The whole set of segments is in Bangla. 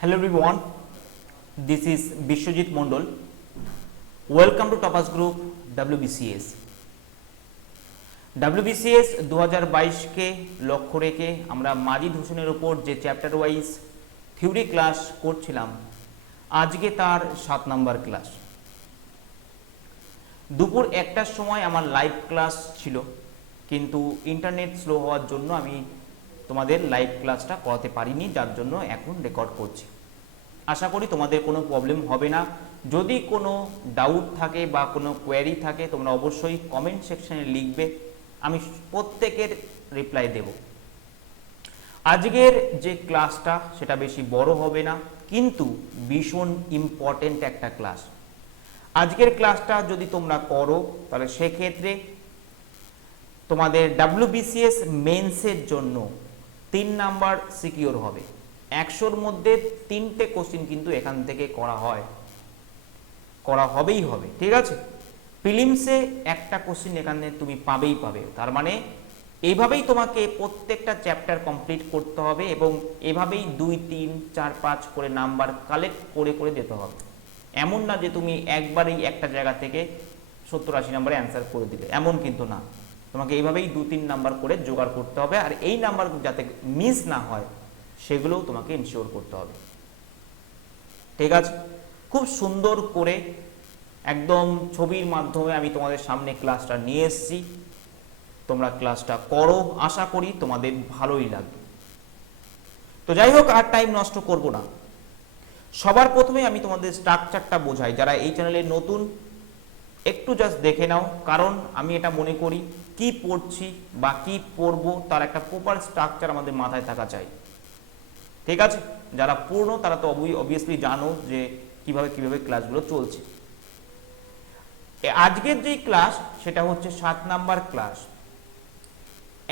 Hello everyone, this is Bishwajit Mondol. Welcome to Topaz Group WBCS. WBCS 2022 কে লক্ষ্য রেখে আমরা মাজিদ হোসেনের উপর যে চ্যাপ্টার ওয়াইজ থিওরি ক্লাস করছিলাম, আজকে তার 7 নাম্বার ক্লাস। দুপুর 1টার সময় আমার লাইভ ক্লাস ছিল, কিন্তু ইন্টারনেট স্লো হওয়ার জন্য আমি তোমাদের লাইভ ক্লাসটা করাতে পারিনি, যার জন্য এখন রেকর্ড করছি। আশা করি তোমাদের কোনো প্রবলেম হবে না। যদি কোনো ডাউট থাকে বা কোনো কোয়েরি থাকে তোমরা অবশ্যই কমেন্ট সেকশনে লিখবে, আমি প্রত্যেকের রিপ্লাই দেব। আজকের যে ক্লাসটা সেটা বেশি বড় হবে না, কিন্তু ভীষণ ইম্পর্টেন্ট একটা ক্লাস। আজকের ক্লাসটা যদি তোমরা করো তাহলে সেক্ষেত্রে তোমাদের WBCS মেন্সের জন্য 3 নাম্বার সিকিউর হবে। 100-র মধ্যে 3টে কোশ্চিন কিন্তু এখান থেকে করা হবেই হবে, ঠিক আছে। প্রিলিমসে একটা কোশ্চিন এখানে তুমি পাবেই পাবে। তার মানে এইভাবেই তোমাকে প্রত্যেকটা চ্যাপ্টার কমপ্লিট করতে হবে এবং এভাবেই 2, 3, 4, 5 করে নাম্বার কালেক্ট করে করে যেতে হবে। এমন না যে তুমি একবারেই একটা জায়গা থেকে 70-80 নাম্বারে অ্যান্সার করে দিলে, এমন কিন্তু না। তোমাকে এইভাবেই 2-3 নাম্বার করে জোগাড় করতে হবে, আর এই নাম্বার যাতে মিস না হয় সেগুলোও তোমাকে ইনশিওর করতে হবে, ঠিক আছে। খুব সুন্দর করে একদম ছবির মাধ্যমে আমি তোমাদের সামনে ক্লাসটা নিয়ে এসেছি। তোমরা ক্লাসটা করো, আশা করি তোমাদের ভালোই লাগবে। তো যাই হোক, আর টাইম নষ্ট করব না। সবার প্রথমে আমি তোমাদের স্ট্রাকচারটা বোঝাই। যারা এই চ্যানেলে নতুন, একটু জাস্ট দেখে নাও, কারণ আমি এটা মনে করি কি পড়ছি বা কি পড়বো তার একটা প্রপার স্ট্রাকচার আমাদের মাথায় থাকা চাই, ঠিক আছে। যারা পূর্ণ তারা তো অবভিয়াসলি জানো যে কিভাবে ক্লাসগুলো চলছে। আজকের যে ক্লাস সেটা হচ্ছে 7 নাম্বার ক্লাস।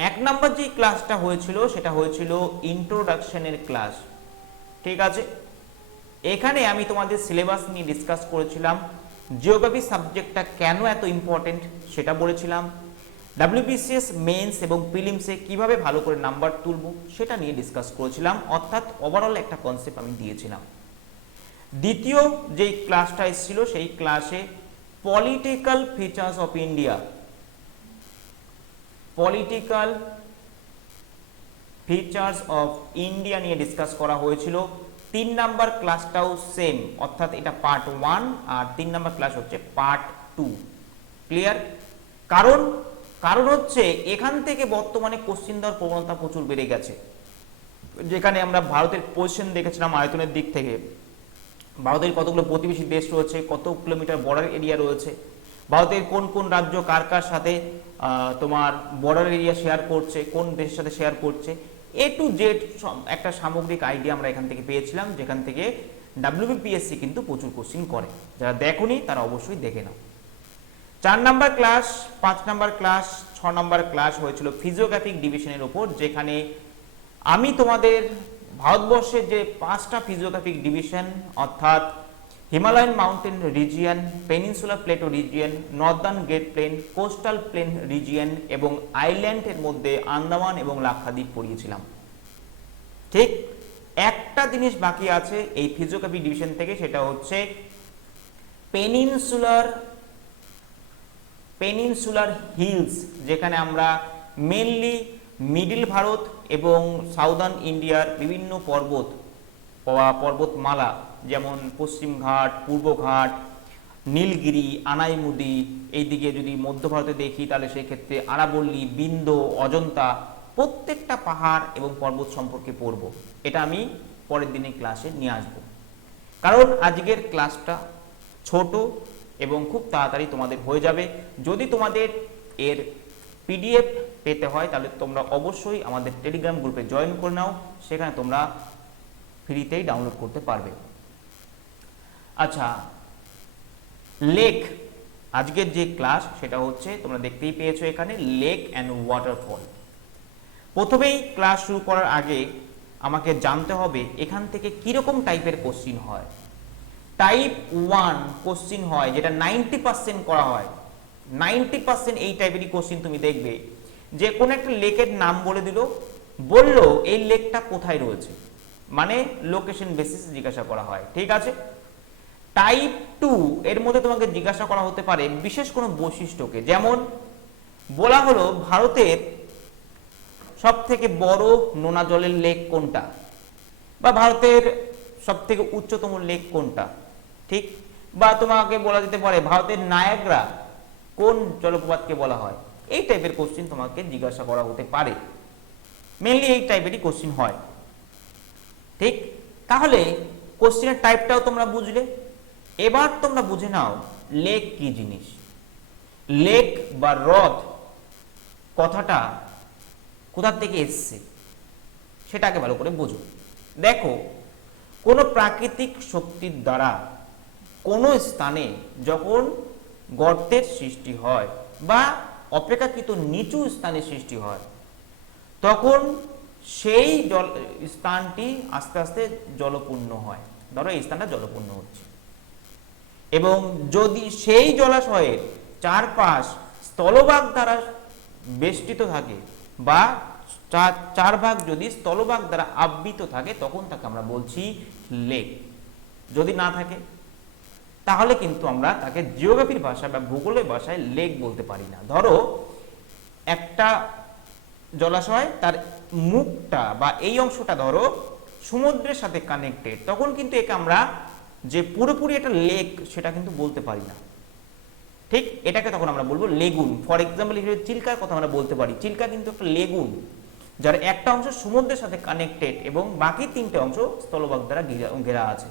1 নাম্বার যে ক্লাসটা হয়েছিল সেটা হয়েছিল ইন্ট্রোডাকশনের ক্লাস, ঠিক আছে। এখানে আমি তোমাদের সিলেবাস নিয়ে ডিসকাস করেছিলাম, জিওগ্রাফি সাবজেক্টটা কেন এত ইম্পর্টেন্ট সেটা বলেছিলাম, WBCS মেন্স এবং প্রিলিমসে কিভাবে ভালো করে নাম্বার তুলবো সেটা নিয়ে ডিসকাস করেছিলাম, অর্থাৎ ওভারঅল একটা কনসেপ্ট আমি দিয়েছিলাম। দ্বিতীয় যেই ক্লাসটা এসেছিল সেই ক্লাসে political features of India, political features of India নিয়ে ডিসকাস করা হয়েছিল। 3 নাম্বার ক্লাসটাও সেম, অর্থাৎ এটা পার্ট 1 আর 3 নাম্বার ক্লাস হচ্ছে পার্ট 2। ক্লিয়ার? কারণ হচ্ছে এখান থেকে বর্তমানে কোশ্চিন দেওয়ার প্রবণতা প্রচুর বেড়ে গেছে। যেখানে আমরা ভারতের পজিশন দেখেছিলাম আয়তনের দিক থেকে, ভারতের কতগুলো প্রতিবেশী দেশ রয়েছে, কত কিলোমিটার বর্ডার এরিয়া রয়েছে, ভারতের কোন কোন রাজ্য কার কার সাথে তোমার বর্ডার এরিয়া শেয়ার করছে, কোন দেশের সাথে শেয়ার করছে, A to Z একটা সামগ্রিক আইডিয়া আমরা এখান থেকে পেয়েছিলাম, যেখান থেকে WBPSC কিন্তু প্রচুর কোশ্চিন করে। যারা দেখোনি তারা অবশ্যই দেখে নাও। 4 number class, 5 number class, 6 number class হয়েছিল ফিজিওগ্রাফিক ডিভিশনের উপর, যেখানে আমি তোমাদের ভারতবর্ষের যে 5টা ফিজিওগ্রাফিক ডিভিশন, অর্থাৎ Himalayan mountain region, peninsular plateau region, northern great plain, coastal plain region এবং আইল্যান্ডের মধ্যে আন্দামান এবং লাক্ষাদ্বীপ পড়িয়েছিলাম। ঠিক একটা জিনিস বাকি আছে এই ফিজিওগ্রাফি ডিভিশন থেকে, সেটা হচ্ছে পেনিনসুলার হিলস, যেখানে আমরা মেনলি মিডিল ভারত এবং সাউদার্ন ইন্ডিয়ার বিভিন্ন পর্বতমালা, যেমন পশ্চিমঘাট, পূর্বঘাট, নীলগিরি, আনাইমুদি, এইদিকে যদি মধ্য ভারতে দেখি তাহলে সেক্ষেত্রে আরাবল্লী, বিন্ধ্য, অজন্তা, প্রত্যেকটা পাহাড় এবং পর্বত সম্পর্কে পড়ব। এটা আমি পরের দিনের ক্লাসে নিয়ে আসব, কারণ আজকের ক্লাসটা ছোট এবং খুব তাড়াতাড়ি তোমাদের হয়ে যাবে। যদি তোমাদের এর PDF পেতে হয় তাহলে তোমরা অবশ্যই আমাদের টেলিগ্রাম গ্রুপে জয়েন করে নাও, সেখানে তোমরা ফ্রিতেই ডাউনলোড করতে পারবে। আচ্ছা, লেক, আজকের যে ক্লাস সেটা হচ্ছে তোমরা দেখতেই পেয়েছো এখানে লেক অ্যান্ড ওয়াটারফল। প্রথমেই ক্লাস শুরু করার আগে আমাকে জানতে হবে এখান থেকে কিরকম টাইপের কোশ্চিন হয়। টাইপ 1 কোশ্চিন হয় যেটা 90% করা হয়। 90% এই টাইপেরই কোশ্চিন তুমি দেখবে, যে কোনো একটা লেকের নাম বলে দিল, বলল এই লেকটা কোথায় রয়েছে, মানে লোকেশন বেসিস জিজ্ঞাসা করা হয়। ঠিক আছে, টাইপ 2 এর মধ্যে তোমাকে জিজ্ঞাসা করা হতে পারে বিশেষ কোনো বৈশিষ্ট্যকে, যেমন বলা হলো ভারতের সবথেকে বড় নোনা জলের লেক কোনটা, বা ভারতের সবথেকে উচ্চতম লেক কোনটা, ঠিক, বা তোমাকে বলা যেতে পারে ভারতের নায়াগ্রা কোন জলপ্রপাতকে বলা হয়। এই টাইপের কোশ্চিন তোমাকে জিজ্ঞাসা করা হতে পারে, মেনলি এই টাইপেরই কোশ্চিন হয়। ঠিক, তাহলে কোশ্চিনের টাইপটাও তোমরা বুঝলে। এবার তোমরা বুঝে নাও লেক কি জিনিস। লেক বা হ্রদ কথাটা কোথা থেকে এসছে সেটাকে ভালো করে বোঝো। দেখো, কোনো প্রাকৃতিক শক্তির দ্বারা কোনো স্থানে যখন গর্তের সৃষ্টি হয় বা অপেক্ষাকৃত নিচু স্থানে সৃষ্টি হয়, তখন সেই স্থানটি আস্তে আস্তে জলপূর্ণ হয়। ধরো এই স্থানটা জলপূর্ণ হচ্ছে, এবং যদি সেই জলাশয়ের চারপাশ স্থলভাগ দ্বারা বেষ্টিত থাকে বা চার ভাগ যদি স্থলভাগ দ্বারা আবৃত থাকে, তখন তাকে আমরা বলছি লেক। যদি না থাকে তাহলে কিন্তু আমরা তাকে জিওগ্রাফির ভাষায় বা ভূগোলের ভাষায় লেক বলতে পারি না। ধরো একটা জলাশয়, তার মুখটা বা এই অংশটা ধরো সমুদ্রের সাথে কানেক্টেড, তখন কিন্তু একে আমরা যে পুরোপুরি একটা লেক সেটা কিন্তু বলতে পারি না। ঠিক, এটাকে তখন আমরা বলবো লেগুন। ফর এক্সাম্পল হিসেবে চিল্কার কথা আমরা বলতে পারি, চিল্কা কিন্তু একটা লেগুন, যার একটা অংশ সমুদ্রের সাথে কানেক্টেড এবং বাকি তিনটে অংশ স্থলভাগ দ্বারা ঘেরা আছে।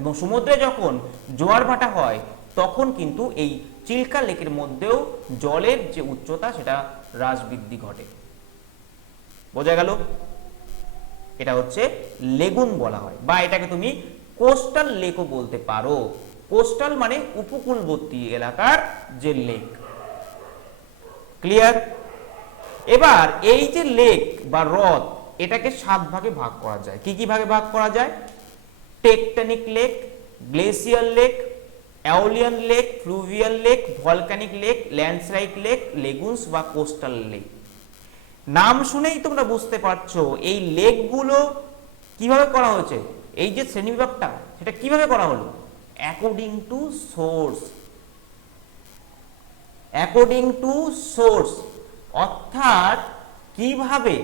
এবং সমুদ্রে যখন জোয়ার ভাটা হয় তখন কিন্তু এই চিল্কা লেকের মধ্যেও জলের যে উচ্চতা সেটা হ্রাস বৃদ্ধি ঘটে। বোঝা গেল? এটা হচ্ছে লেগুন বলা হয়, বা এটাকে তুমি কোস্টাল লেকও বলতে পারো। কোস্টাল মানে উপকূলবর্তী এলাকার যে লেক। ক্লিয়ার? এবার এই যে লেক বা হ্রদ, এটাকে 7 ভাগে ভাগ করা যায়। কি কি ভাগে ভাগ করা যায়? Tectonic lake, glacial lake, aeolian lake, fluvial lake, volcanic lake, landslide lake, lagoons বা কোস্টাল লেক। নাম শুনেই তোমরা বুঝতে পারছো এই লেকগুলো কিভাবে করা হয়েছে। এই যে শ্রেণীবিভাগটা সেটা কিভাবে করা হলো? According to source. According to source অর্থাৎ কিভাবে,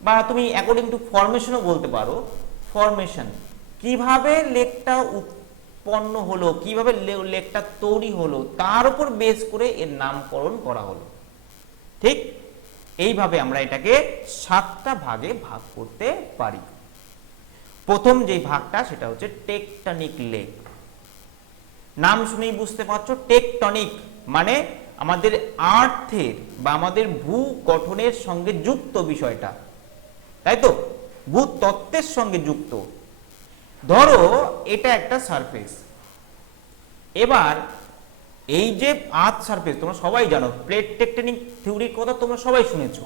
বা তুমি অ্যাকর্ডিং টু ফরমেশনও বলতে পারো। ফরমেশন, কিভাবে লেকটা উৎপন্ন হলো, কিভাবে লেকটা তৈরি হলো, তার উপর বেস করে এর নামকরণ করা হলো। ঠিক, এইভাবে আমরা এটাকে 7টা ভাগে ভাগ করতে পারি। প্রথম যে ভাগটা সেটা হচ্ছে টেকটনিক লেক। নাম শুনেই বুঝতে পারছো, টেকটনিক মানে আমাদের আর্থের বা আমাদের ভূ গঠনের সঙ্গে যুক্ত বিষয়টা, তাই তো, ভূতত্ত্বের সঙ্গে যুক্ত। ধরো এটা একটা সারফেস, এবার এই যে আর্থ সারফেস তোমরা সবাই জানো, প্লেট টেকটনিক থিওরির কথা তোমরা সবাই শুনেছো।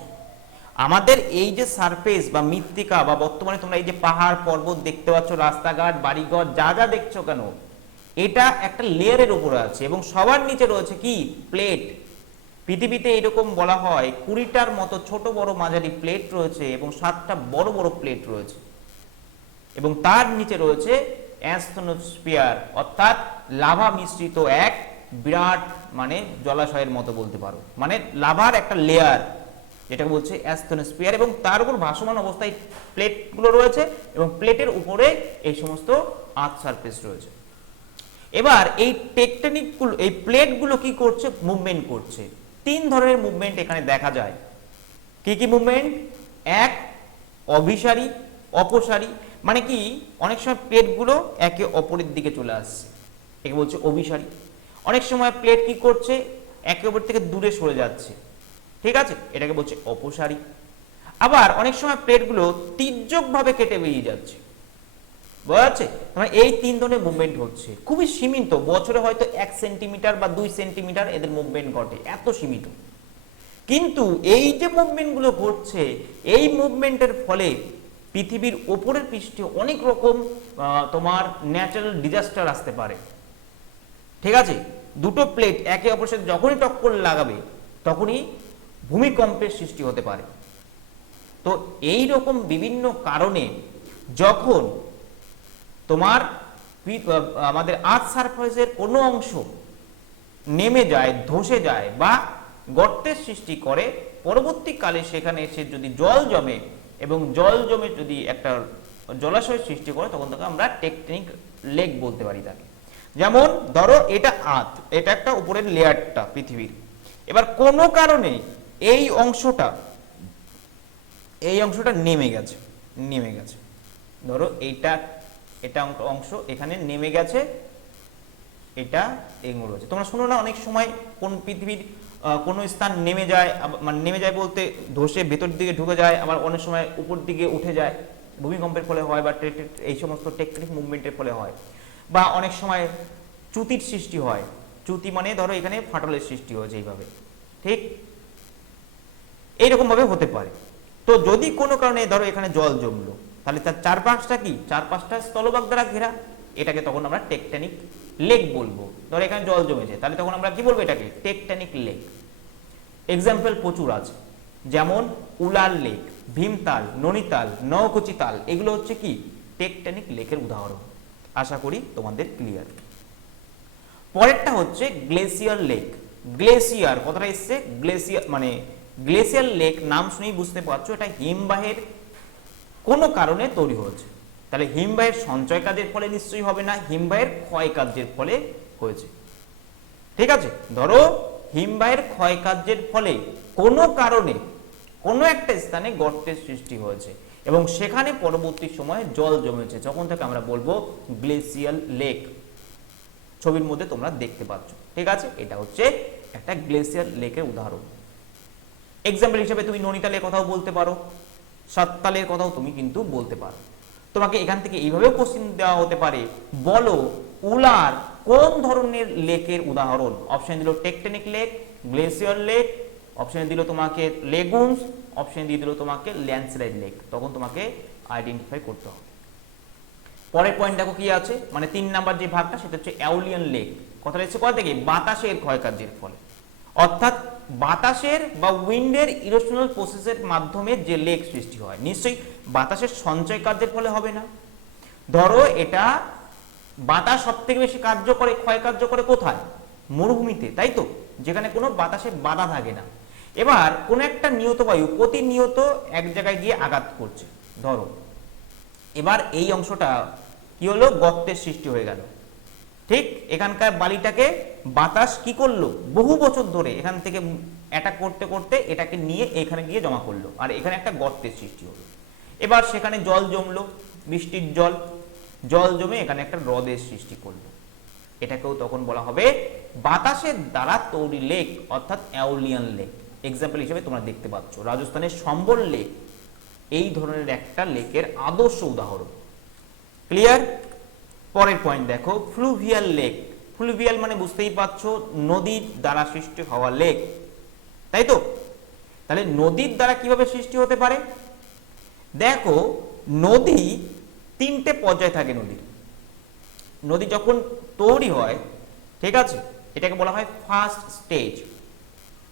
আমাদের এই যে সারফেস বা মৃত্তিকা বা বর্তমানে তোমরা এই যে পাহাড় পর্বত দেখতে পাচ্ছ, রাস্তাঘাট বাড়িঘর যা যা দেখছো কেন, এটা একটা লেয়ারের উপরে আছে এবং সবার নিচে রয়েছে কি? প্লেট। পৃথিবীতে এরকম বলা হয় 20টার মতো ছোট বড় মাঝারি প্লেট রয়েছে এবং 7টা বড় বড় প্লেট রয়েছে, এবং তার নিচে রয়েছে অ্যাস্থনোস্ফিয়ার অর্থাৎ লাভা মিশ্রিত এক বিরাট মানে জলাশয়ের মতো বলতে পারো, মানে লাভার একটা লেয়ার যেটাকে বলছে অ্যাস্থনোস্ফিয়ার, এবং তার উপর ভাসমান অবস্থায় প্লেটগুলো রয়েছে এবং প্লেটের উপরে এই সমস্ত আর্থ সারফেস রয়েছে। এবার এই টেকটনিকগুলো, এই প্লেটগুলো কি করছে? মুভমেন্ট করছে। 3 ধরনের মুভমেন্ট এখানে দেখা যায়। কি কি মুভমেন্ট? এক, অভিসারী, অপসারী। মানে কি, অনেক সময় প্লেটগুলো একে অপরের দিকে চলে আসছে, একে বলছে অভিসারী। অনেক সময় প্লেট কি করছে? একে অপর থেকে দূরে সরে যাচ্ছে, ঠিক আছে, এটাকে বলছে অপসারী। আবার অনেক সময় প্লেটগুলো তির্যকভাবে কেটে বেরিয়ে যাচ্ছে, বোঝা যাচ্ছে? মানে এই 3 ধরনের মুভমেন্ট হচ্ছে, খুবই সীমিত, বছরে হয়তো 1 সেন্টিমিটার বা 2 সেন্টিমিটার এদের মুভমেন্ট ঘটে, এত সীমিত। কিন্তু এই যে মুভমেন্টগুলো ঘটছে, এই মুভমেন্টের ফলে পৃথিবীর ওপরের পৃষ্ঠে অনেক রকম তোমার ন্যাচারাল ডিজাস্টার আসতে পারে, ঠিক আছে। দুটো প্লেট একে অপরের সাথে যখনই টক্কর লাগাবে তখনই ভূমিকম্পের সৃষ্টি হতে পারে। তো এই রকম বিভিন্ন কারণে যখন তোমার আমাদের আর্থ সারফেসের কোনো অংশ নেমে যায়, ধসে যায় বা গর্তের সৃষ্টি করে, পরবর্তীকালে সেখানে এসে যদি জল জমে এবং জল জমে যদি একটা জলাশয়ের সৃষ্টি করে, তখন তাকে আমরা টেকটনিক লেক বলতে পারি তাকে। যেমন ধরো এটা আর্থ, এটা একটা উপরের লেয়ারটা পৃথিবীর, এবার কোনো কারণে এই অংশটা নেমে গেছে, ধরো এটা অংশ এখানে নেমে গেছে, এটা এগোনো রয়েছে। তোমরা শোনো না অনেক সময় কোন পৃথিবীর কোনো স্থান নেমে যায়, মানে নেমে যায় বলতে ধসে ভেতর দিকে ঢুকে যায়, আবার অনেক সময় উপর দিকে উঠে যায়, ভূমিকম্পের ফলে হয় বা এই সমস্ত টেকটনিক মুভমেন্টের ফলে হয়, বা অনেক সময় চ্যুতির সৃষ্টি হয়। চ্যুতি মানে ধরো এখানে ফাটলের সৃষ্টি হয়েছে এইভাবে, ঠিক এইরকম ভাবে হতে পারে। তো যদি কোনো কারণে ধরো এখানে জল জমলো, তাহলে তার চারপাশটা কি, চারপাশটা স্থলভাগ দ্বারা ঘেরা, এটাকে তখন আমরা টেকটনিক লেক বলবো। ধরো এখানে জল জমেছে, তাহলে তখন আমরা কি বলবো, এটাকে টেকটনিক লেক। এক্সাম্পল প্রচুর আছে, যেমন উলার লেক, ভীমতাল, ননিতাল, নওকুচি তাল, এগুলো হচ্ছে কি টেকটনিক লেকের উদাহরণ। আশা করি তোমাদের ক্লিয়ার। পরেরটা হচ্ছে গ্লেসিয়ার লেক। গ্লেসিয়ার কথাটা এসছে, গ্লেসিয়ার মানে গ্লেসিয়ার লেক নাম শুনেই বুঝতে পারছো এটা হিমবাহের কোনো কারণে তৈরি হয়েছে। তাহলে হিমবাহের সঞ্চয় কাজের ফলে নিশ্চয়ই হবে না, হিমবাহের ক্ষয় কার্যের ফলে হয়েছে। ঠিক আছে, ধরো হিমবাহের ক্ষয় কার্যের ফলে কোনো কারণে কোনো একটা স্থানে গর্তের সৃষ্টি হয়েছে এবং সেখানে পরবর্তী সময়ে জল জমেছে, যখন থেকে আমরা বলবো গ্লেসিয়াল লেক। ছবির মধ্যে তোমরা দেখতে পাচ্ছ, ঠিক আছে, এটা হচ্ছে একটা গ্লেসিয়াল লেকের উদাহরণ। এক্সাম্পল হিসেবে তুমি ননিতালের কথাও বলতে পারো, সাততালের কথাও তুমি কিন্তু বলতে পারো। তোমাকে এখান থেকে এইভাবেও কোশ্চেন দেওয়া হতে পারে, বলো উলার কোন ধরনের লেকের উদাহরণ। অপশন দিল টেকটনিক লেক, গ্লেসিয়ার লেক, অপশনে দিল তোমাকে লেগুনস, অপশনে দিয়ে দিল তোমাকে ল্যান্ডস্লাইড লেক। তখন তোমাকে আইডেন্টিফাই করতে হবে। পরের পয়েন্ট দেখো কি আছে, মানে 3 নাম্বার যে ভাগটা সেটা হচ্ছে অ্যাওলিয়ান লেক। কথাটা হচ্ছে কোথা থেকে, বাতাসের ক্ষয়কার্যের ফলে, অর্থাৎ বাতাসের বা উইন্ডের ইরোশনাল প্রসেসের মাধ্যমে যে লেক সৃষ্টি হয়, নিশ্চয়ই বাতাসের সঞ্চয় কার্যের ফলে হবে না। ধরো এটা বাতাস সব থেকে বেশি কার্য করে, ক্ষয় কার্য করে কোথায়, মরুভূমিতে, তাই তো, যেখানে কোনো বাতাসের বাধা থাকে না। এবার কোন একটা নিয়ত বায়ু প্রতিনিয়ত এক জায়গায় গিয়ে আঘাত করছে, ধরো এবার এই অংশটা কি হলো, গর্তের সৃষ্টি হয়ে গেল। ঠিক এখানকার বালিটাকে বাতাস কি করলো, বহু বছর ধরে এখান থেকে অ্যাটাক করতে করতে এটাকে নিয়ে এখানে গিয়ে জমা করলো, আর এখানে একটা গর্তের সৃষ্টি হলো। এবার সেখানে জল জমলো, বৃষ্টির জল জমে এখানে একটা হ্রদের সৃষ্টি করলো। এটাকেও তখন বলা হবে বাতাসের দ্বারা তৈরি লেক, অর্থাৎ অ্যাওলিয়ান লেক। এক্সাম্পল হিসেবে তোমরা দেখতে পাচ্ছ রাজস্থানের সম্বল লেক এই ধরনের একটা লেকের আদর্শ উদাহরণ। ক্লিয়ার? পরের পয়েন্ট দেখো, ফ্লুভিয়াল লেক। ফ্লুভিয়াল মানে বুঝতেই পারছো নদীর দ্বারা সৃষ্টি হওয়া লেক, তাই তো। তাহলে নদীর দ্বারা কিভাবে সৃষ্টি হতে পারে, দেখো নদী 3টে পর্যায়ে থাকে। নদী যখন তৈরি হয়, ঠিক আছে, এটাকে বলা হয় ফার্স্ট স্টেজ।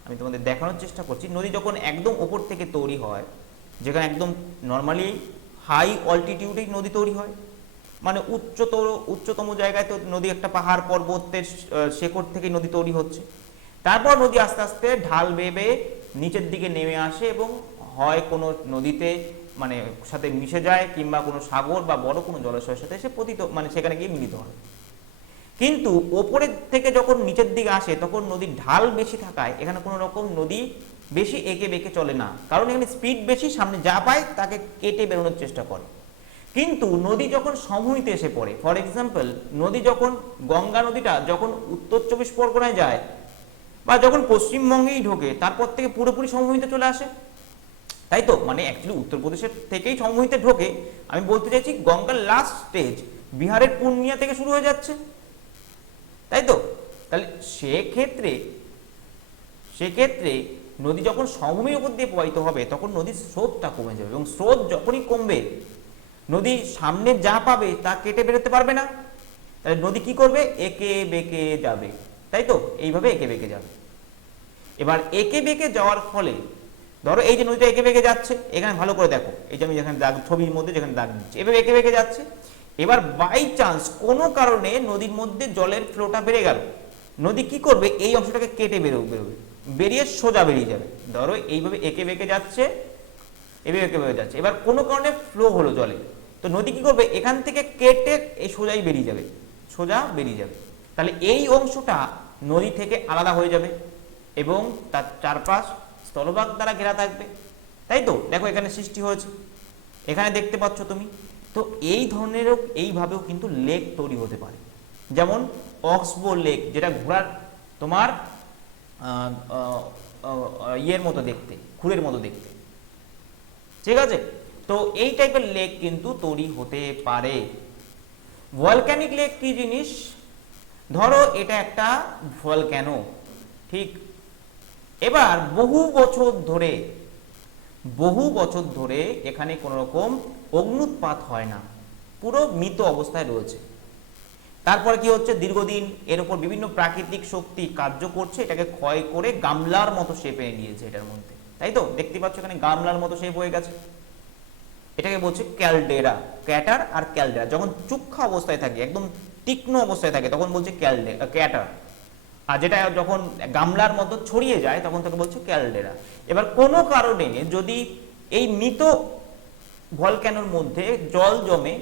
আমি তোমাদের দেখানোর চেষ্টা করছি। নদী যখন একদম উপর থেকে তৈরি হয়, যেখানে একদম নর্মালি হাই অল্টিটিউডেই নদী তৈরি হয়, মানে উচ্চতম জায়গায় তো নদী একটা পাহাড় পর্বতের শেকড় থেকে নদী তৈরি হচ্ছে। তারপর নদী আস্তে আস্তে ঢাল বেয়ে নিচের দিকে নেমে আসে এবং হয় কোনো নদীতে মানে সাথে মিশে যায়, কিংবা কোনো সাগর বা বড় কোনো জলাশয়ের সাথে এসে পতিত মানে সেখানে গিয়ে মিলিত হয়। কিন্তু ওপরের থেকে যখন নিচের দিকে আসে তখন নদীর ঢাল বেশি থাকায় এখানে কোনো রকম নদী বেশি এঁকে বেঁকে চলে না, কারণ এখানে স্পিড বেশি, সামনে যা পায় তাকে কেটে বেরোনোর চেষ্টা করে। কিন্তু নদী যখন সমভূমিতে এসে পড়ে, ফর এক্সাম্পল নদী যখন গঙ্গা নদীটা যখন উত্তর 24 পরগনায় যায় বা যখন পশ্চিমবঙ্গেই ঢোকে, তারপর থেকে পুরোপুরি সমভূমিতে চলে আসে, তাই তো। মানে অ্যাকচুয়ালি উত্তরপ্রদেশের থেকেই সমভূমিতে ঢোকে। আমি বলতে চাইছি গঙ্গার লাস্ট স্টেজ বিহারের পূর্ণিয়া থেকে শুরু হয়ে যাচ্ছে, তাই তো। তাহলে সেক্ষেত্রে নদী যখন সমভূমির উপর দিয়ে প্রবাহিত হবে তখন নদীর স্রোতটা কমে যাবে, এবং স্রোত যখনই কমবে নদী সামনে যা পাবে তা কেটে বেরোতে পারবে না। তাহলে নদী কি করবে, এঁকে বেঁকে যাবে, তাই তো, এইভাবে এঁকে বেঁকে যাবে। এবার এঁকে বেঁকে যাওয়ার ফলে ধরো এই যে নদীটা এঁকে বেঁকে যাচ্ছে, এখানে ভালো করে দেখো, এই যে আমি যেখানে দাগ ছবির মধ্যে যেখানে দাগ দিচ্ছি, এভাবে এঁকে বেঁকে যাচ্ছে। এবার বাই চান্স কোনো কারণে নদীর মধ্যে জলের ফ্লোটা বেড়ে গেল, নদী কি করবে, এই অংশটাকে কেটে বেরোবে, বেরিয়ে সোজা বেরিয়ে যাবে। ধরো এইভাবে এঁকে বেঁকে যাচ্ছে, এভাবে এঁকে বেঁকে যাচ্ছে, এবার কোনো কারণে ফ্লো হলো জলে, তো নদী কি করবে, এখান থেকে কেটে এই সোজাই বেরিয়ে যাবে, সোজা বেরিয়ে যাবে। তাহলে এই অংশটা নদী থেকে আলাদা হয়ে যাবে এবং তার চারপাশ স্থলভাগ দ্বারা ঘেরা থাকবে, তাই তো? দেখো এখানে সৃষ্টি হয়েছে, এখানে দেখতে পাচ্ছ তুমি। তো এই ধরনেরও এইভাবেও কিন্তু লেক তৈরি হতে পারে, যেমন অক্সবো লেক, যেটা ঘোড়ার তোমার ইয়ের মতো দেখতে, খুরের মতো দেখতে, ঠিক আছে? তো এই টাইপের লেক কিন্তু তৈরি হতে পারে। ভলক্যানিক লেক কি জিনিস? ধরো এটা একটা ভলক্যানো, ঠিক? এবার বহু বছর ধরে এখানে কোনো রকম অগ্নুৎপাত হয় না, পুরো মৃত অবস্থায় রয়েছে। তারপরে কি হচ্ছে, দীর্ঘদিন এর উপর বিভিন্ন প্রাকৃতিক শক্তি কার্য করছে, এটাকে ক্ষয় করে গামলার মতো শেপ এনে নিয়েছে এটার মধ্যে, তাই তো? দেখতে পাচ্ছ এখানে গামলার মতো শেপ হয়ে গেছে। এটাকে বলছে ক্যালডেরা, ক্যাটার আর ক্যালডেরা। যখন চুক্ষা অবস্থায় থাকে, একদম তীক্ষ্ণ অবস্থায় থাকে, তখন বলছে ক্যাটার, আর যেটা যখন গামলার মতো ছড়িয়ে যায় তখন তাকে বলছে ক্যালডেরা। এবার কোনো কারণে যদি এই মৃত ভলক্যানোর মধ্যে জল জমে,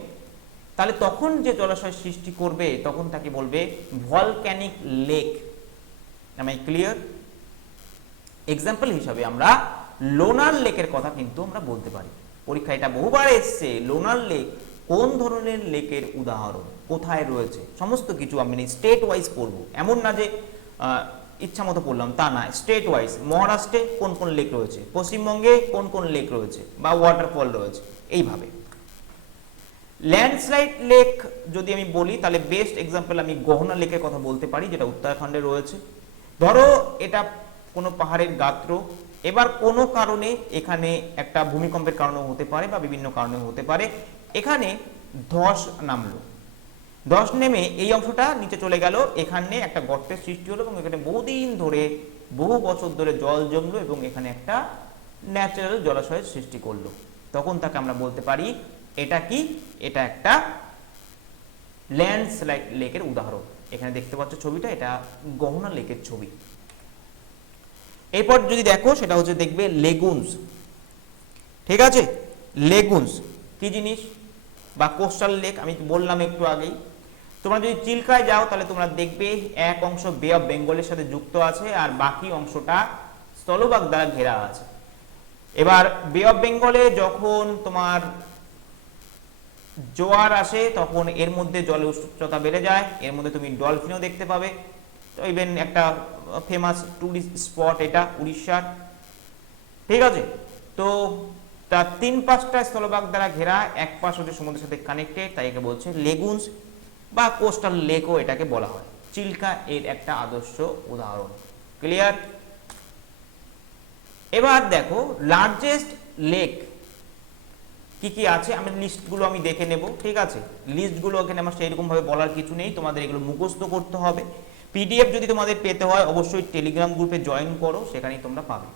তাহলে তখন যে জলাশয় সৃষ্টি করবে তখন তাকে বলবে ভলক্যানিক লেক। আমি ক্লিয়ার? এক্সাম্পল হিসাবে আমরা লোনার লেকের কথা কিন্তু আমরা বলতে পারি, পরীক্ষা এটা বহুবার এসছে। লোনার লেক কোন ধরনের লেকের উদাহরণ, কোথায় রয়েছে, সমস্ত কিছু আমি স্টেট ওয়াইজ পড়বো, এমন না যে ইচ্ছা মতো পড়লাম, তা না। স্টেট ওয়াইজ মহারাষ্ট্রে কোন কোন লেক রয়েছে, পশ্চিমবঙ্গে কোন কোন লেক রয়েছে বা ওয়াটারফল রয়েছে, এইভাবে। ল্যান্ডস্লাইড লেক যদি আমি বলি, তাহলে বেস্ট এক্সাম্পল আমি গহনা লেকের কথা বলতে পারি, যেটা উত্তরাখণ্ডে রয়েছে। ধরো এটা কোনো পাহাড়ের গাত্র, এবার কোনো কারণে এখানে একটা ভূমিকম্পের কারণে হতে পারে বা বিভিন্ন কারণে হতে পারে, এখানে ধস নামলো, ধস নেমে এই অংশটা নিচে চলে গেল, এখানে একটা গর্তের সৃষ্টি হলো এবং এখানে বহুদিন ধরে, বহু বছর ধরে জল জমলো এবং এখানে একটা ন্যাচারাল জলাশয়ের সৃষ্টি করলো। তখন তাকে আমরা বলতে পারি এটা কি, এটা একটা ল্যান্ডস্লাইড লেকের উদাহরণ। এখানে দেখতে পাচ্ছ ছবিটা, এটা গহনা লেকের ছবি। এরপর যদি দেখো, সেটা হচ্ছে দেখবে লেগুনস, ঠিক আছে? লেগুনস কি জিনিস, বা কোস্টাল লেক আমি বললাম একটু আগেই। তোমরা যদি চিল্কায় যাও তাহলে তোমরা দেখবে এক অংশ বে অফ বেঙ্গলের সাথে যুক্ত আছে আর বাকি অংশটা স্থলভাগ দ্বারা ঘেরা আছে। এবার বে অফ বেঙ্গলে যখন তোমার জোয়ার আসে তখন এর মধ্যে জলের উচ্চতা বেড়ে যায়, এর মধ্যে তুমি ডলফিনও দেখতে পাবে। তো ইভেন একটা ফেমাস টুরিস্ট স্পট এটা উড়িষ্যার, ঠিক আছে? তো তার 3-5টা স্থলভাগ দ্বারা ঘেরা, এক পাশ হচ্ছে সমুদ্রের সাথে কানেক্টেড, তাই একে বলছে লেগুনস বা কোস্টাল লেকও এটাকে বলা হয়। চিল্কা এর একটা আদর্শ উদাহরণ। ক্লিয়ার? এবার দেখো লার্জেস্ট লেক কি কি আছে, আমি লিস্টগুলো আমি দেখে নেব, ঠিক আছে? লিস্টগুলো এখানে আমার সেরকম ভাবে বলার কিছু নেই, তোমাদের এগুলো মুখস্থ করতে হবে। পিডিএফ যদি তোমাদের পেতে হয় অবশ্যই টেলিগ্রাম গ্রুপে জয়েন করো, সেখানেই তোমরা পাবে।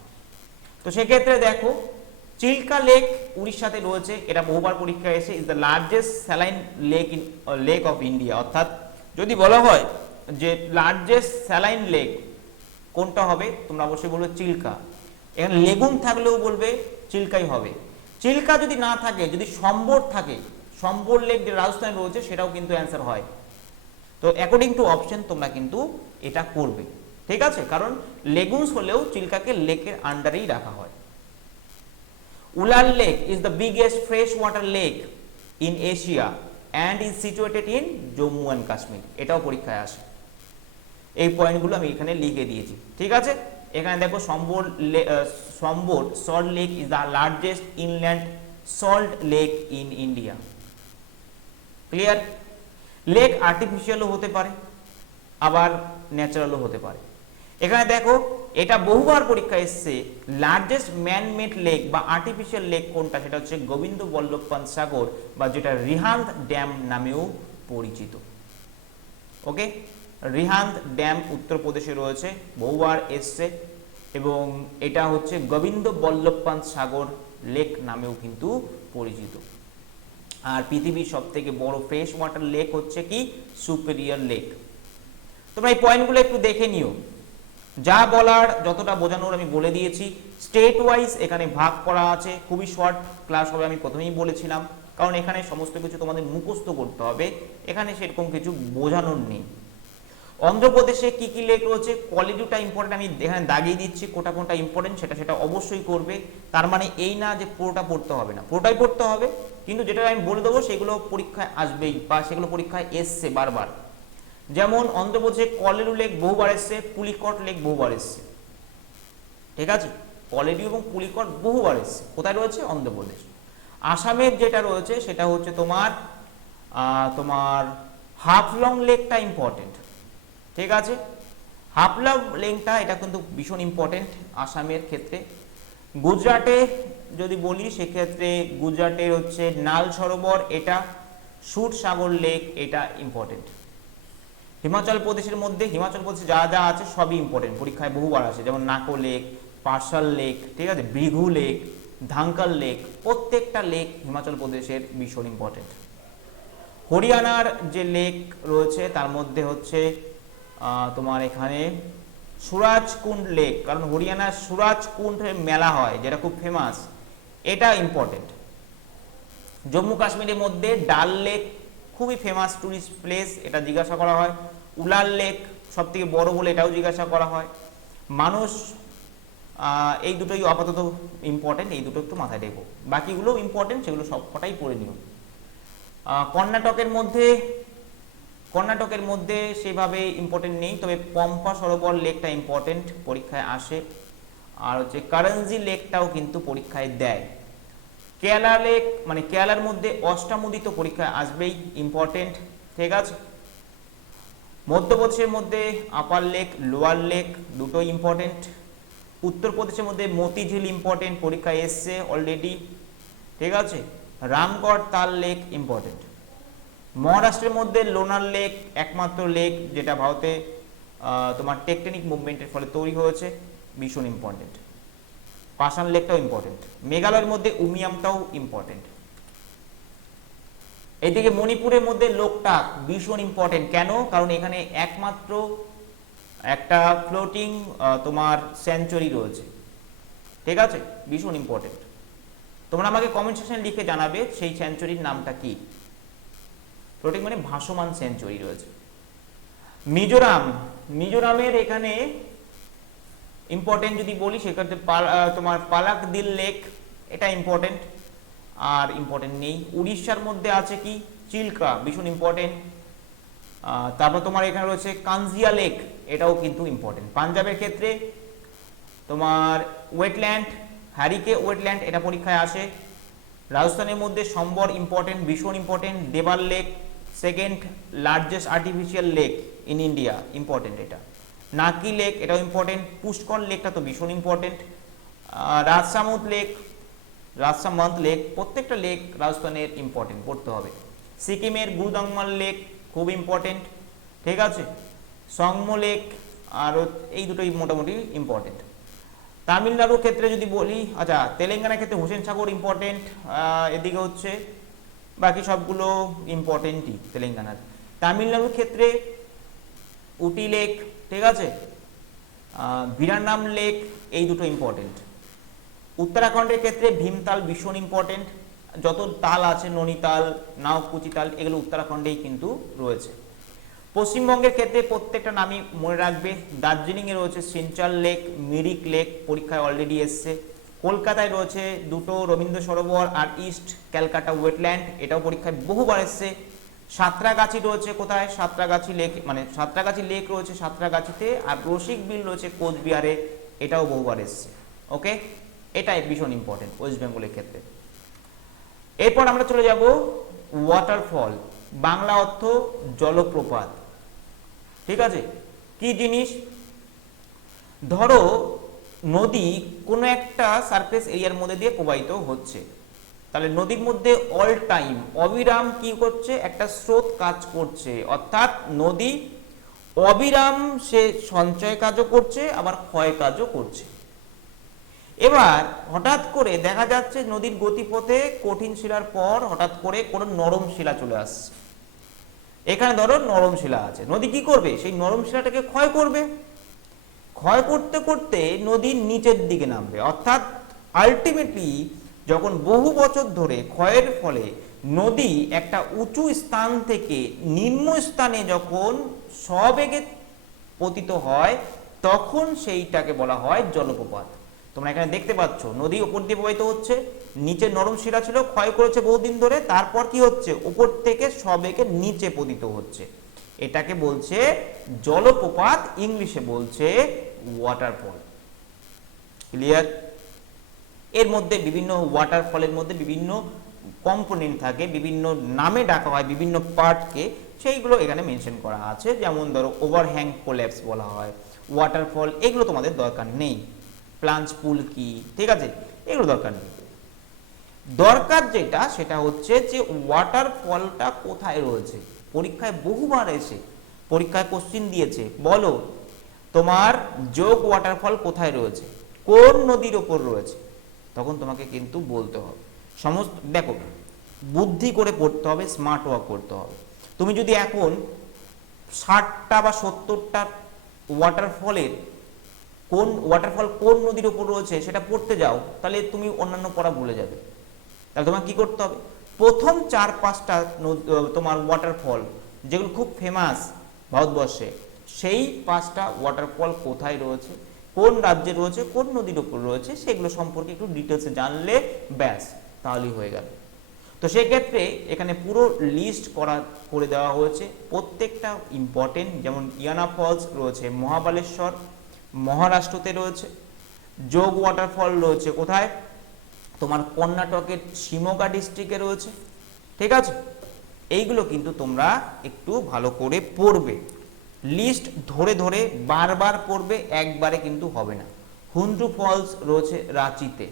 তো সেক্ষেত্রে দেখো চিল্কা লেক উড়িষ্যাতে রয়েছে, এটা বহুবার পরীক্ষায় এসে, is the largest saline lake of India. অর্থাৎ যদি বলা হয় যে লার্জেস্ট স্যালাইন লেক কোনটা হবে, তোমরা অবশ্যই বলবে চিল্কা। এখানে লেগুন থাকলেও বলবে চিল্কাই হবে। চিল্কা যদি না থাকে, যদি সম্বর থাকে, সম্বর লেক যে রাজস্থানে রয়েছে সেটাও কিন্তু অ্যান্সার হয়। তো অ্যাকর্ডিং টু অপশন তোমরা কিন্তু এটা করবে, ঠিক আছে? কারণ লেগুনস হলেও চিল্কাকে লেকের আন্ডারেই রাখা হয়। Wular lake is the biggest fresh water lake in Asia and is situated in Jammu and Kashmir. এটাও পরীক্ষায় আসে, এই পয়েন্টগুলো আমি এখানে লিখে দিয়েছি, ঠিক আছে? এখানে দেখো Sambhar salt lake is the largest inland salt lake in India. Clear? Lake আর্টিফিশিয়ালও হতে পারে আবার ন্যাচারালও হতে পারে। এখানে দেখো এটা বহুবার পরীক্ষা এসছে, লার্জেস্ট ম্যানমেড লেক বা আর্টিফিশিয়াল লেক কোনটা, সেটা হচ্ছে গোবিন্দ বল্লভ পান্ত সাগর বা যেটা রিহান্দ ড্যাম নামেও পরিচিত। ওকে, রিহান্দ ড্যাম উত্তরপ্রদেশে রয়েছে, বহুবার এসছে। এবং এটা হচ্ছে গোবিন্দ বল্লভ পান্ত সাগর লেক নামেও কিন্তু পরিচিত। আর পৃথিবীর সব থেকে বড় ফ্রেশ ওয়াটার লেক হচ্ছে কি সুপিরিয়র লেক। তোমরা এই পয়েন্টগুলো একটু দেখে নিও, যা বলার যতটা বোঝানোর আমি বলে দিয়েছি। স্টেট ওয়াইজ এখানে ভাগ করা আছে, খুবই শর্ট ক্লাস হবে আমি প্রথমেই বলেছিলাম, কারণ এখানে সমস্ত কিছু তোমাদের মুখস্থ করতে হবে, এখানে সেরকম কিছু বোঝানোর নেই। অন্ধ্রপ্রদেশে কি কি লেক রয়েছে, কোয়ালিটিটা ইম্পর্টেন্ট, আমি এখানে দাগিয়ে দিচ্ছি কোনটা কোনটা ইম্পর্টেন্ট, সেটা অবশ্যই করবে। তার মানে এই না যে পুরোটা পড়তে হবে না, পুরোটাই পড়তে হবে, কিন্তু যেটা আমি বলে দেবো সেগুলো পরীক্ষায় আসবেই বা সেগুলো পরীক্ষায় এসছে বারবার। যেমন অন্ধ্রপ্রদেশে কলেরু লেক বহুবার এসছে, পুলিকট লেক বহুবার এসছে, ঠিক আছে, কলেরু এবং পুলিকট বহুবার এসছে, কোথায় রয়েছে অন্ধ্রপ্রদেশ। আসামের যেটা রয়েছে সেটা হচ্ছে তোমার হাফলং লেকটা ইম্পর্টেন্ট, ঠিক আছে, হাফলং লেকটা এটা কিন্তু ভীষণ ইম্পর্টেন্ট আসামের ক্ষেত্রে। গুজরাটে যদি বলি সেক্ষেত্রে গুজরাটের হচ্ছে নাল সরোবর, এটা সুরসাগর লেক, এটা ইম্পর্টেন্ট। হিমাচল প্রদেশের মধ্যে হিমাচল প্রদেশে যা যা আছে সবই ইম্পর্টেন্ট, পরীক্ষায় বহুবার আসে, যেমন নাকো লেক, পার্সাল লেক, ঠিক আছে, ভৃগু লেক, ধাঙ্কাল লেক, প্রত্যেকটা লেক হিমাচল প্রদেশের ভীষণ ইম্পর্টেন্ট। হরিয়ানার যে লেক রয়েছে তার মধ্যে হচ্ছে তোমার এখানে সুরাজকুন্ড লেক, কারণ হরিয়ানার সুরাজকুন্ডে মেলা হয় যেটা খুব ফেমাস, এটা ইম্পর্টেন্ট। জম্মু কাশ্মীরের মধ্যে ডাল লেক খুবই ফেমাস টুরিস্ট প্লেস, এটা জিজ্ঞাসা করা হয়। উলার লেক সব থেকে বড় বলে এটাও জিজ্ঞাসা করা হয়। মানুষ এই দুটোই আপাতত ইম্পর্টেন্ট, এই দুটো একটু মাথায় রেখো, বাকিগুলো ইম্পর্টেন্ট, সেগুলো সব কটাই পড়ে নিও। কর্ণাটকের মধ্যে সেভাবে ইম্পর্টেন্ট নেই, তবে পম্পা সরোবর লেকটা ইম্পর্টেন্ট, পরীক্ষায় আসে। আর হচ্ছে কারঞ্জি লেকটাও কিন্তু পরীক্ষায় দেয়। কেরালা লেক মানে কেরালার মধ্যে অষ্টামুদিত পরীক্ষায় আসবেই, ইম্পর্টেন্ট, ঠিক আছে। মধ্যপ্রদেশের মধ্যে আপার লেক, লোয়ার লেক দুটোই ইম্পর্টেন্ট। উত্তরপ্রদেশের মধ্যে মতিঝিল ইম্পর্টেন্ট, পরীক্ষায় এসছে অলরেডি, ঠিক আছে। রামগড় তাল লেক ইম্পর্টেন্ট। মহারাষ্ট্রের মধ্যে লোনার লেক একমাত্র লেক যেটা ভারতে তোমার টেকটনিক মুভমেন্টের ফলে তৈরি হয়েছে, ভীষণ ইম্পর্টেন্ট। পাশান লেকটাও ইম্পর্টেন্ট। মেঘালয়ের মধ্যে উমিয়ামটাও ইম্পর্টেন্ট। এদিকে মণিপুরের মধ্যে লোকটাক ভীষণ ইম্পর্টেন্ট, কেন? কারণ এখানে একমাত্র একটা ফ্লোটিং তোমার সেঞ্চুরি রয়েছে, ঠিক আছে, ভীষণ ইম্পর্টেন্ট। তোমরা আমাকে কমেন্ট সেকশনে লিখে জানাবে সেই সেঞ্চুরির নামটা কি। ফ্লোটিং মানে ভাসমান সেঞ্চুরি রয়েছে। মিজোরামের এখানে ইম্পর্টেন্ট যদি বলি সেক্ষেত্রে তোমার পালাক দিল লেক, এটা ইম্পর্টেন্ট, আর ইম্পর্টেন্ট নেই। উড়িষ্যার মধ্যে আছে কি চিল্কা, ভীষণ ইম্পর্টেন্ট। তারপর তোমার এখানে রয়েছে কানজিয়া লেক, এটাও কিন্তু ইম্পর্টেন্ট। পাঞ্জাবের ক্ষেত্রে তোমার ওয়েটল্যান্ড, হ্যারিকে ওয়েটল্যান্ড, এটা পরীক্ষায় আসে। রাজস্থানের মধ্যে সম্বর ইম্পর্টেন্ট, ভীষণ ইম্পর্টেন্ট। দেবাল lake second largest artificial lake in India, important এটা। নাকি লেক, এটাও ইম্পর্টেন্ট। পুষ্কর লেকটা তো ভীষণ ইম্পর্টেন্ট। রাজসামন্ত লেক, প্রত্যেকটা লেক রাজস্থানের ইম্পর্টেন্ট, পড়তে হবে। সিকিমের গুরুদাংমাল লেক খুব ইম্পর্টেন্ট, ঠিক আছে। সংমো লেক, আর এই দুটোই মোটামুটি ইম্পর্টেন্ট। তামিলনাড়ুর ক্ষেত্রে যদি বলি, আচ্ছা তেলেঙ্গানার ক্ষেত্রে হোসেন সাগর ইম্পর্টেন্ট, এদিকে হচ্ছে বাকি সবগুলো ইম্পর্টেন্টই তেলেঙ্গানার। তামিলনাড়ুর ক্ষেত্রে উটি লেক, ঠিক আছে, ভিরান্নাম লেক, এই দুটো ইম্পর্টেন্ট। উত্তরাখণ্ডের ক্ষেত্রে ভীমতাল ভীষণ ইম্পর্টেন্ট, যত তাল আছে নৈনিতাল, নাওকুচি তাল, এগুলো উত্তরাখণ্ডেই কিন্তু রয়েছে। পশ্চিমবঙ্গের ক্ষেত্রে প্রত্যেকটা নামই মনে রাখবে। দার্জিলিংয়ে রয়েছে সিনচাল লেক, মিরিক লেক, পরীক্ষায় অলরেডি এসছে। কলকাতায় রয়েছে দুটো রবীন্দ্র সরোবর আর ইস্ট ক্যালকাটা ওয়েটল্যান্ড, এটাও পরীক্ষায় বহুবার এসছে। সাঁতরাগাছি রয়েছে কোথায়, সাঁতরাগাছি লেক, মানে সাঁতরাগাছি লেক রয়েছে সাঁতরাগাছিতে, আর রসিক বিল রয়েছে কোচবিহারে, এটাও বহুবার এসছে। ওকে, এটাই ভীষণ ইম্পর্টেন্ট ওয়েস্ট বেঙ্গলের ক্ষেত্রে। এরপর আমরা চলে যাব ওয়াটারফল, বাংলা অর্থ জলপ্রপাত, ঠিক আছে। কি জিনিস? ধরো নদী কোনো একটা সারফেস এরিয়ার মধ্যে দিয়ে প্রবাহিত হচ্ছে, তাহলে নদীর মধ্যে অল টাইম অবিরাম কি করছে, একটা স্রোত কাজ করছে, অর্থাৎ নদী অবিরাম সে সঞ্চয় কাজও করছে আবার ক্ষয় কাজও করছে। এবার হঠাৎ করে দেখা যাচ্ছে নদীর গতিপথে কঠিন শিলার পর হঠাৎ করে কোনো নরম শিলা চলে আসছে। এখানে ধরো নরম শিলা আছে, নদী কি করবে, সেই নরম শিলাটাকে ক্ষয় করবে, ক্ষয় করতে করতে নদীর নিচের দিকে নামবে। অর্থাৎ আলটিমেটলি যখন বহু বছর ধরে ক্ষয়ের ফলে নদী একটা উঁচু স্থান থেকে নিম্ন স্থানে যখন সবেগে পতিত হয়, তখন সেইটাকে বলা হয় জলপ্রপাত। তোমরা এখানে দেখতে পাচ্ছ নদী উপর দিয়ে প্রবাহিত হচ্ছে, নিচে নরম শিলা ছিল, ক্ষয় করেছে বহুদিন ধরে, তারপর কি হচ্ছে, উপর থেকে সবেগে নিচে পতিত হচ্ছে। এটাকে বলছে জলপ্রপাত, ইংলিশে বলছে ওয়াটারফল। ক্লিয়ার? এর মধ্যে বিভিন্ন ওয়াটারফলের মধ্যে বিভিন্ন কম্পোনেন্ট থাকে, বিভিন্ন নামে ডাকা হয় বিভিন্ন পার্টকে, সেইগুলো এখানে মেনশন করা আছে। যেমন ধরো ওভারহ্যাং কোল্যাপস বলা হয়, ওয়াটারফল, এগুলো তোমাদের দরকার নেই। প্লাঞ্জ পুল কি, ঠিক আছে, এগুলো দরকার নেই। দরকার যেটা সেটা হচ্ছে যে ওয়াটারফলটা কোথায় রয়েছে। পরীক্ষায় বহুবার এসে পরীক্ষায় কোশ্চিন দিয়েছে, বলো তোমার যোগ ওয়াটারফল কোথায় রয়েছে, কোন নদীর ওপর রয়েছে, তখন তোমাকে কিন্তু বলতে হবে। সমস্ত দেখো বুদ্ধি করে পড়তে হবে, স্মার্ট ওয়ার্ক করতে হবে। তুমি যদি এখন 60টা বা 70টা ওয়াটারফলের ওয়াটারফল কোন নদীর উপর রয়েছে সেটা পড়তে যাও, তাহলে তুমি অন্যান্য পড়া ভুলে যাবে। তাহলে তোমাকে কি করতে হবে, প্রথম 4-5টা তোমার ওয়াটারফল যেগুলো খুব ফেমাস ভারতবর্ষে, সেই 5টা ওয়াটারফল কোথায় রয়েছে, কোন রাজ্যে রয়েছে, কোন নদীর উপর রয়েছে, সেগুলো সম্পর্কে একটু ডিটেলসে জানলে ব্যাস তাহলেই হয়ে গেল। তো সেক্ষেত্রে এখানে পুরো লিস্ট করে দেওয়া হয়েছে, প্রত্যেকটা ইম্পর্টেন্ট। যেমন ইয়ানা ফলস রয়েছে মহাবালেশ্বর, মহারাষ্ট্রতে রয়েছে। যোগ ওয়াটারফল রয়েছে কোথায়, তোমার কর্ণাটকের শিমোগা ডিস্ট্রিক্টে রয়েছে। ঠিক আছে, এইগুলো কিন্তু তোমরা একটু ভালো করে পড়বে, লিস্ট ধরে ধরে বারবার পড়বে, একবারে কিন্তু হবে না। হুন্ড্রু ফলস রয়েছে রাঁচিতে,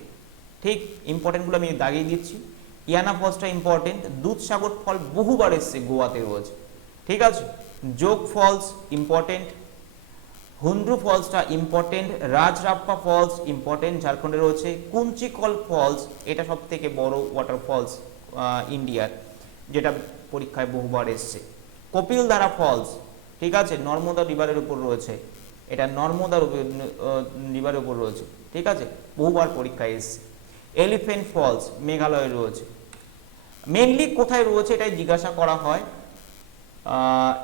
ঠিক, ইম্পর্টেন্টগুলো আমি দাগিয়ে দিচ্ছি। ইয়ানা ফলসটা ইম্পর্টেন্ট। দুধসাগর ফল বহুবার এসছে, গোয়াতে রয়েছে। ঠিক আছে, যোগ ফলস ইম্পর্টেন্ট, হুন্ড্রু ফলসটা ইম্পর্টেন্ট, রাজরাপ্পা ফলস ইম্পর্টেন্ট, ঝাড়খণ্ডে রয়েছে। কুঞ্চিকল ফলস, এটা সব থেকে বড় ওয়াটার ফলস ইন্ডিয়ার, যেটা পরীক্ষায় বহুবার এসছে। কপিলধারা ফলস, ঠিক আছে, নর্মদা রিভারের উপর রয়েছে, এটা নর্মদা রিভারের উপর রয়েছে। ঠিক আছে, বহুবার পরীক্ষায় এসছে। এলিফ্যান্ট ফলস মেঘালয়ে রয়েছে। মেনলি কোথায় রয়েছে এটাই জিজ্ঞাসা করা হয়।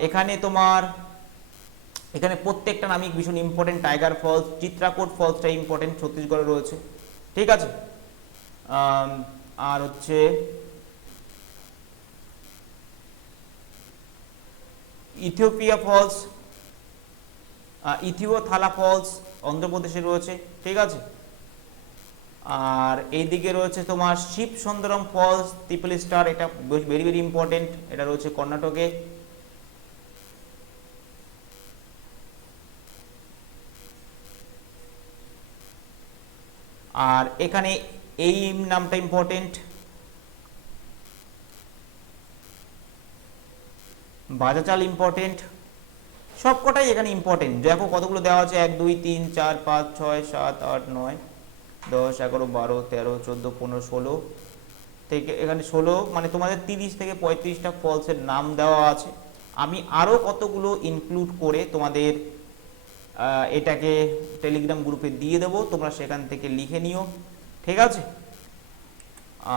এখানে তোমার এখানে প্রত্যেকটা নামই ভীষণ ইম্পর্টেন্ট। টাইগার ফলস, চিত্রাকোট ফলসটা ইম্পর্টেন্ট, ছত্তিশগড়ে রয়েছে। ঠিক আছে, আর হচ্ছে ইথিওপিয়া ফলস, ইথিওথালা ফলস অন্ধ্রপ্রদেশে রয়েছে। ঠিক আছে, আর এইদিকে রয়েছে তোমার Shiva Sundaram falls, triple star, এটা ভেরি ভেরি ইম্পর্টেন্ট, এটা রয়েছে কর্ণাটকে। আর এখানে এই নামটা ইম্পর্টেন্ট, বাজাচাল ইম্পর্টেন্ট, সবকটাই এখানে ইম্পর্টেন্ট। দেখো কতগুলো দেওয়া আছে, 1 2 3 4 5 6 7 8 9 10 11 12 13 14 15 16 থেকে এখানে 16, মানে তোমাদের 30 থেকে 35টা ফলসের নাম দেওয়া আছে। আমি আরও কতগুলো ইনক্লুড করে তোমাদের এটাকে টেলিগ্রাম গ্রুপে দিয়ে দেবো, তোমরা সেখান থেকে লিখে নিও। ঠিক আছে,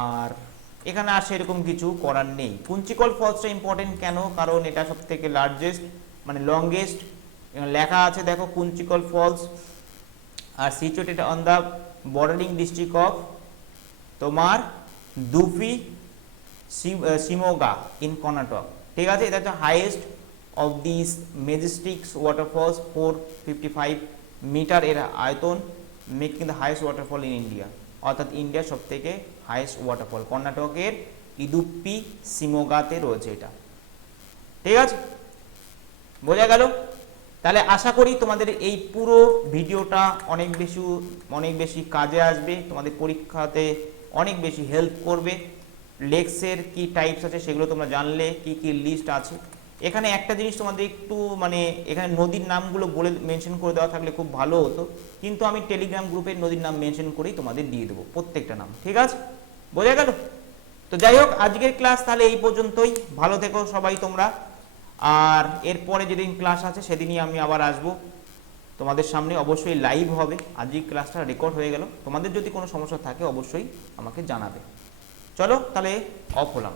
আর এখানে আর সেরকম কিছু করার নেই। কুঞ্চিকল ফলসটা ইম্পর্টেন্ট কেন, কারণ এটা সব থেকে লার্জেস্ট, মানে লংগেস্ট, লেখা আছে দেখো কুঞ্চিকল ফলস, আর situated on the bordering district of তোমার দুফি শিমোগা ইন কর্ণাটক। ঠিক আছে, এটা হচ্ছে highest of this majestics waterfalls, 455 meter এর আয়তন, making the highest waterfall in India. অর্থাৎ ইন্ডিয়ার সব থেকে হাইয়েস্ট ওয়াটারফল কর্ণাটকের ইদুপ্পি শিমোগাতে রয়েছে এটা। ঠিক আছে, বোঝা গেল? তাহলে আশা করি তোমাদের এই পুরো ভিডিওটা অনেক বেশি কাজে আসবে, তোমাদের পরীক্ষাতে অনেক বেশি হেল্প করবে। লেক্সের কি টাইপস আছে সেগুলো তোমরা জানলে, কি কি লিস্ট আছে এখানে একটা জিনিস তোমাদের একটু মানে এখানে নদীর নামগুলো বলে মেনশন করে দেওয়া থাকলে খুব ভালো হতো, কিন্তু আমি টেলিগ্রাম গ্রুপের নদীর নাম মেনশন করেই তোমাদের দিয়ে দেবো প্রত্যেকটা নাম, ঠিক আছে, বোঝা গেল? তো যাই হোক, আজকের ক্লাস তাহলে এই পর্যন্তই। ভালো থেকো সবাই তোমরা, আর এরপরে যেদিন ক্লাস আছে সেদিনই আমি আবার আসবো তোমাদের সামনে, অবশ্যই লাইভ হবে। আজকের ক্লাসটা রেকর্ড হয়ে গেল, তোমাদের যদি কোনো সমস্যা থাকে অবশ্যই আমাকে জানাবে। চলো তাহলে অফ হলাম।